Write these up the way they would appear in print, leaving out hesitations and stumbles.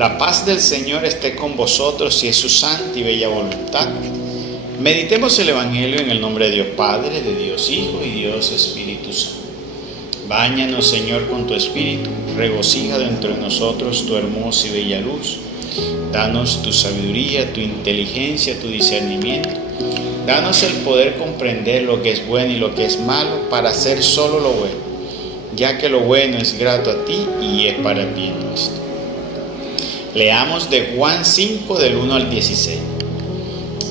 La paz del Señor esté con vosotros y es su santa y bella voluntad. Meditemos el Evangelio en el nombre de Dios Padre, de Dios Hijo y Dios Espíritu Santo. Báñanos, Señor, con tu Espíritu, regocija dentro de nosotros tu hermosa y bella luz. Danos tu sabiduría, tu inteligencia, tu discernimiento. Danos el poder comprender lo que es bueno y lo que es malo para hacer solo lo bueno, ya que lo bueno es grato a ti y es para el bien nuestro. Leamos de Juan 5 del 1 al 16.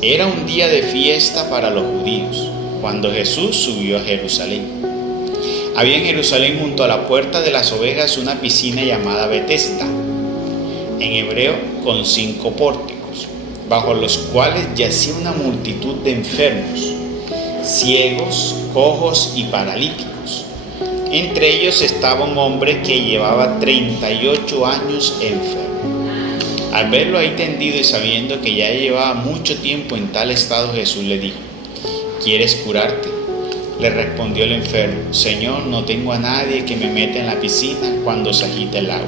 Era un día de fiesta para los judíos, cuando Jesús subió a Jerusalén. Había en Jerusalén junto a la puerta de las ovejas una piscina llamada Betesda, en hebreo con 5 pórticos, bajo los cuales yacía una multitud de enfermos, ciegos, cojos y paralíticos. Entre ellos estaba un hombre que llevaba 38 años enfermo. Al verlo ahí tendido y sabiendo que ya llevaba mucho tiempo en tal estado, Jesús le dijo: ¿quieres curarte? Le respondió el enfermo: Señor, no tengo a nadie que me meta en la piscina cuando se agita el agua.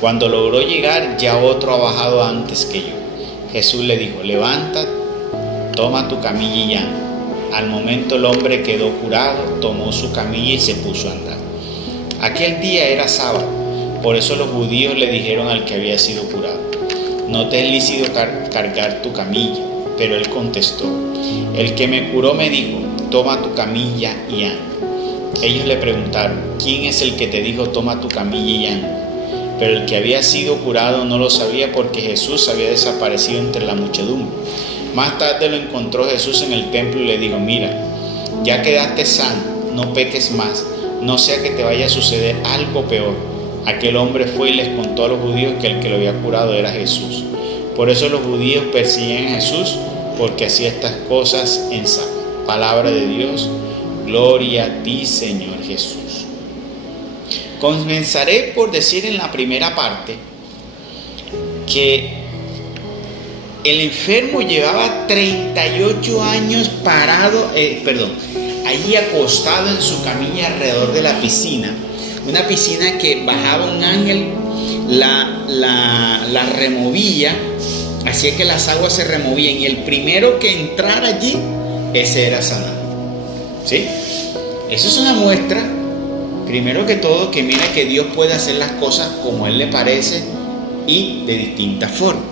Cuando logró llegar, ya otro ha bajado antes que yo. Jesús le dijo: levántate, toma tu camilla y anda. Al momento el hombre quedó curado, tomó su camilla y se puso a andar. Aquel día era sábado, por eso los judíos le dijeron al que había sido curado: no te es lícito cargar tu camilla. Pero él contestó: el que me curó me dijo, toma tu camilla y anda. Ellos le preguntaron: ¿quién es el que te dijo, toma tu camilla y anda? Pero el que había sido curado no lo sabía, porque Jesús había desaparecido entre la muchedumbre. Más tarde lo encontró Jesús en el templo y le dijo: mira, ya quedaste sano, no peques más, no sea que te vaya a suceder algo peor. Aquel hombre fue y les contó a los judíos que el que lo había curado era Jesús. Por eso los judíos persiguen a Jesús, porque hacía estas cosas en sábado. Palabra de Dios, gloria a ti, Señor Jesús. Comenzaré por decir en la primera parte que el enfermo llevaba 38 años allí acostado en su camilla alrededor de la piscina. Una piscina que bajaba un ángel, la removía, hacía que las aguas se removían, y el primero que entrara allí, ese era sanado. ¿Sí? Eso es una muestra, primero que todo, que mira que Dios puede hacer las cosas como Él le parece y de distintas formas.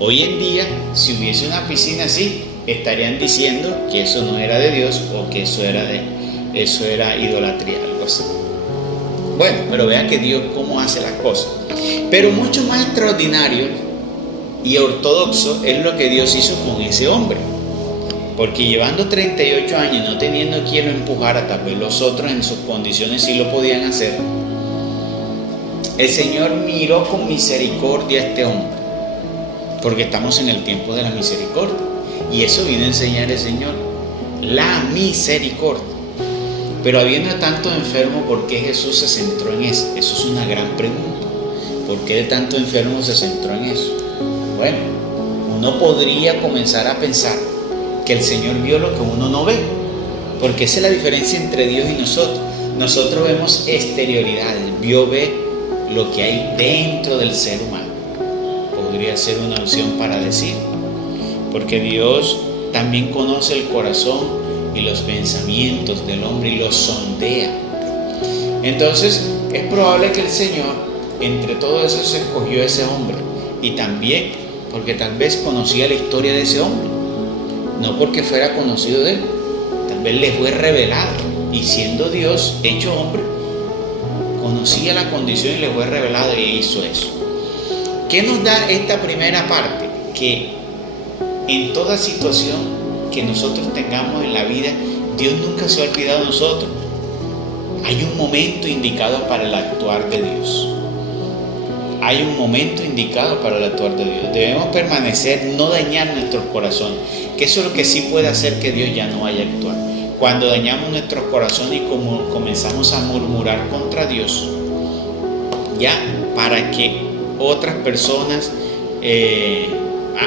Hoy en día, si hubiese una piscina así, estarían diciendo que eso no era de Dios o que eso era idolatría, algo así. Bueno, pero vea que Dios cómo hace las cosas. Pero mucho más extraordinario y ortodoxo es lo que Dios hizo con ese hombre. Porque llevando 38 años, no teniendo quien lo empujara, tal vez los otros en sus condiciones sí lo podían hacer, el Señor miró con misericordia a este hombre. Porque estamos en el tiempo de la misericordia. Y eso viene a enseñar el Señor, la misericordia. Pero habiendo tanto enfermo, ¿por qué Jesús se centró en eso? Eso es una gran pregunta. ¿Por qué de tanto enfermo se centró en eso? Bueno, uno podría comenzar a pensar que el Señor vio lo que uno no ve. Porque esa es la diferencia entre Dios y nosotros. Nosotros vemos exterioridades, Dios ve lo que hay dentro del ser humano. Podría ser una opción para decir. Porque Dios también conoce el corazón y los pensamientos del hombre y los sondea. Entonces es probable que el Señor entre todo eso se escogió a ese hombre, y también porque tal vez conocía la historia de ese hombre, no porque fuera conocido de él, tal vez le fue revelado, y siendo Dios hecho hombre, conocía la condición y le fue revelado y hizo eso. ¿Qué nos da esta primera parte? Que en toda situación que nosotros tengamos en la vida, Dios nunca se ha olvidado de nosotros. Hay un momento indicado para el actuar de Dios. Hay un momento indicado para el actuar de Dios. Debemos permanecer, no dañar nuestros corazones, que eso es lo que sí puede hacer que Dios ya no vaya a actuar. Cuando dañamos nuestros corazones y como comenzamos a murmurar contra Dios, ya para que otras personas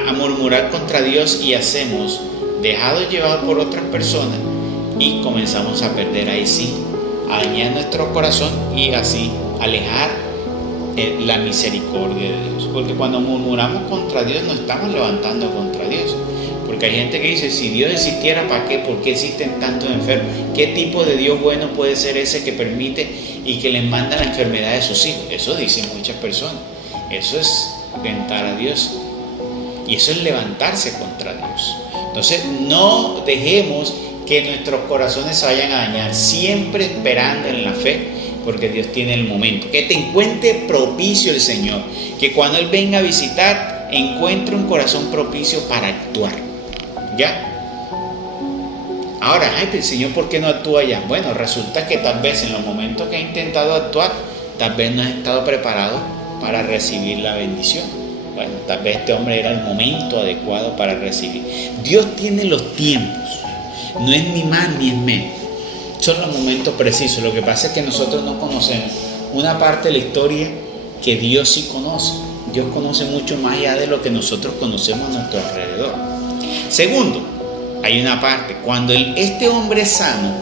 a murmurar contra Dios, y hacemos dejado llevar por otras personas y comenzamos a perder ahí sí, a dañar nuestro corazón y así alejar la misericordia de Dios. Porque cuando murmuramos contra Dios, nos estamos levantando contra Dios. Porque hay gente que dice, si Dios existiera, ¿para qué? ¿Por qué existen tantos enfermos? ¿Qué tipo de Dios bueno puede ser ese que permite y que les manda la enfermedad de sus hijos? Eso dicen muchas personas. Eso es tentar a Dios. Y eso es levantarse contra Dios. Entonces, no dejemos que nuestros corazones se vayan a dañar, siempre esperando en la fe, porque Dios tiene el momento. Que te encuentre propicio el Señor. Que cuando Él venga a visitar, encuentre un corazón propicio para actuar. ¿Ya? Ahora, el Señor, ¿por qué no actúa ya? Bueno, resulta que tal vez en los momentos que ha intentado actuar, tal vez no ha estado preparado para recibir la bendición. Bueno, tal vez este hombre era el momento adecuado para recibir. Dios tiene los tiempos. No es ni más ni es menos. Son los momentos precisos. Lo que pasa es que nosotros no conocemos una parte de la historia que Dios sí conoce. Dios conoce mucho más allá de lo que nosotros conocemos a nuestro alrededor. Segundo, hay una parte. Cuando este hombre es sano,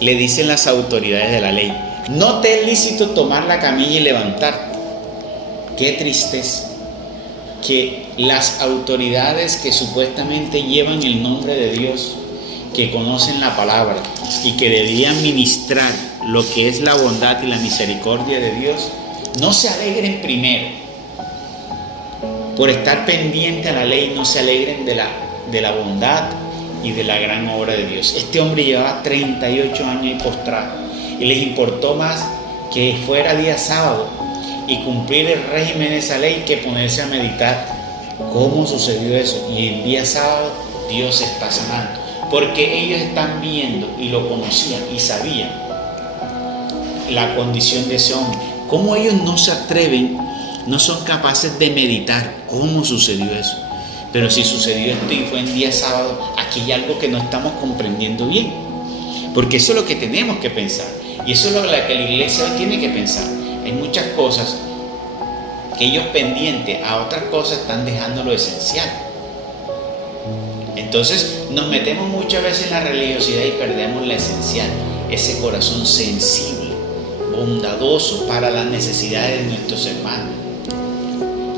le dicen las autoridades de la ley: no te es lícito tomar la camilla y levantarte. Qué tristeza que las autoridades que supuestamente llevan el nombre de Dios, que conocen la palabra y que deberían ministrar lo que es la bondad y la misericordia de Dios, no se alegren primero por estar pendiente a la ley, no se alegren de la bondad y de la gran obra de Dios. Este hombre llevaba 38 años ahí postrado y les importó más que fuera día sábado y cumplir el régimen de esa ley que ponerse a meditar cómo sucedió eso. Y el día sábado Dios está sanando, porque ellos están viendo y lo conocían y sabían la condición de ese hombre. Cómo ellos no se atreven, no son capaces de meditar cómo sucedió eso. Pero si sucedió esto y fue en día sábado, aquí hay algo que no estamos comprendiendo bien, porque eso es lo que tenemos que pensar, y eso es lo que la iglesia hoy tiene que pensar. Hay muchas cosas que ellos pendientes a otras cosas están dejando lo esencial. Entonces nos metemos muchas veces en la religiosidad y perdemos la esencial, ese corazón sensible, bondadoso para las necesidades de nuestros hermanos.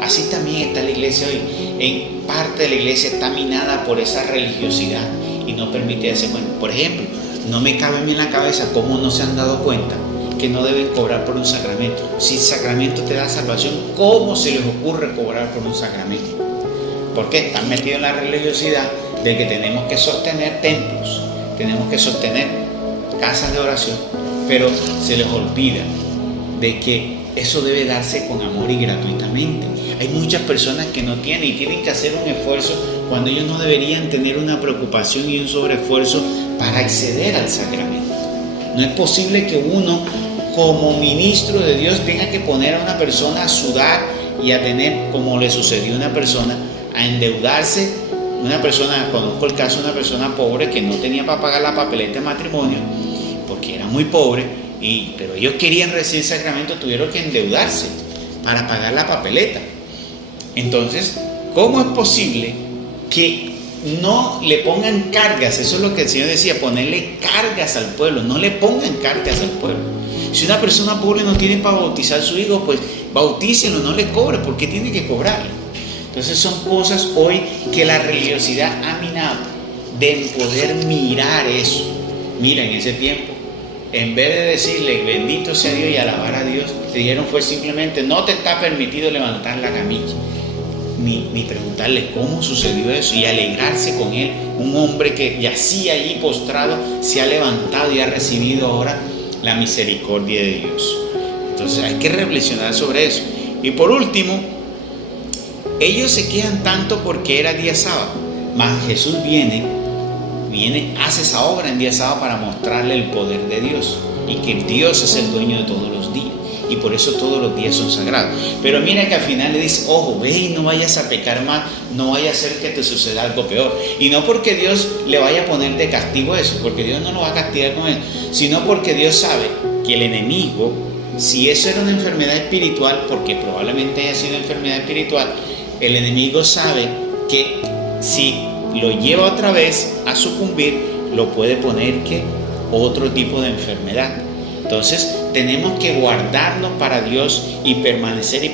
Así también está la iglesia hoy. En parte de la iglesia está minada por esa religiosidad y no permite darse cuenta. Por ejemplo, no me cabe en la cabeza cómo no se han dado cuenta que no deben cobrar por un sacramento. Si el sacramento te da salvación, ¿cómo se les ocurre cobrar por un sacramento? Porque están metidos en la religiosidad de que tenemos que sostener templos, tenemos que sostener casas de oración, pero se les olvida de que eso debe darse con amor y gratuitamente. Hay muchas personas que no tienen y tienen que hacer un esfuerzo cuando ellos no deberían tener una preocupación y un sobreesfuerzo para acceder al sacramento. No es posible que uno, como ministro de Dios, tenga que poner a una persona a sudar y a tener, como le sucedió a una persona, a endeudarse. Una persona, conozco el caso de una persona pobre que no tenía para pagar la papeleta de matrimonio porque era muy pobre, pero ellos querían recibir el sacramento, tuvieron que endeudarse para pagar la papeleta. Entonces, ¿cómo es posible que no le pongan cargas? Eso es lo que el Señor decía, ponerle cargas al pueblo. No le pongan cargas al pueblo. Si una persona pobre no tiene para bautizar a su hijo, pues bautícenlo, no le cobre. ¿Por qué tiene que cobrarle? Entonces son cosas hoy que la religiosidad ha minado, de poder mirar eso. Mira, en ese tiempo, en vez de decirle bendito sea Dios y alabar a Dios, te dijeron fue simplemente no te está permitido levantar la camilla. Ni preguntarle cómo sucedió eso y alegrarse con él. Un hombre que yacía allí postrado se ha levantado y ha recibido ahora la misericordia de Dios. Entonces hay que reflexionar sobre eso. Y por último, ellos se quejan tanto porque era día sábado, mas Jesús viene, hace esa obra en día sábado para mostrarle el poder de Dios y que Dios es el dueño de todos los días. Y por eso todos los días son sagrados. Pero mira que al final le dice, ojo, ve y no vayas a pecar más, no vaya a hacer que te suceda algo peor. Y no porque Dios le vaya a poner de castigo eso, porque Dios no lo va a castigar con eso, sino porque Dios sabe que el enemigo, si eso era una enfermedad espiritual, porque probablemente haya sido una enfermedad espiritual, el enemigo sabe que si lo lleva otra vez a sucumbir, lo puede poner que otro tipo de enfermedad. Entonces tenemos que guardarnos para Dios y permanecer y